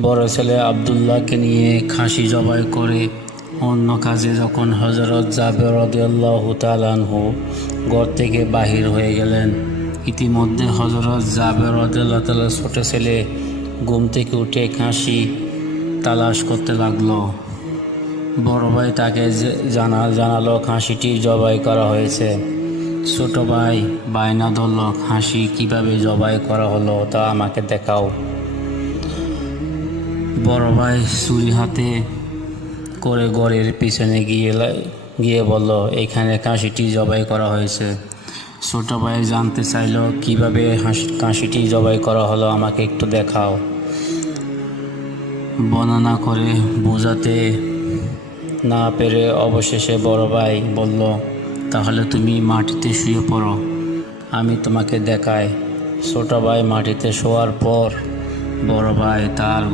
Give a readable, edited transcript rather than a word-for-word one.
বড় ছেলে আব্দুল্লাহকে নিয়ে খাসি জবাই করে অন্য কাজে যখন হযরত জাবের রাদিয়াল্লাহু তাআলা আনহু ঘর থেকে বাহির হয়ে গেলেন, ইতিমধ্যে হযরত জাবের রাদিয়াল্লাহু তাআলা ছোট ছেলে ঘুম থেকে উঠে খাসি তালাশ করতে লাগলো। বড় ভাই তাকে জানালো খাসিটি জবাই করা হয়েছে। ছোট ভাই বায়না ধরল, খাসি কিভাবে জবাই করা হলো তা আমাকে দেখাও। বড় ভাই ছুরি হাতে করে ঘরের পিছনে গিয়ে বলল, এখানে খাসিটি জবাই করা হয়েছে। ছোট ভাই জানতে চাইল, কিভাবে খাসিটি জবাই করা হলো আমাকে একটু দেখাও। বর্ণনা করে বোঝাতে না পেরে অবশেষে বড় ভাই বলল, তাহলে তুমি মাটিতে শুয়ে পড়ো, আমি তোমাকে দেখাই। ছোট ভাই মাটিতে শোয়ার পর বড় ভাই তার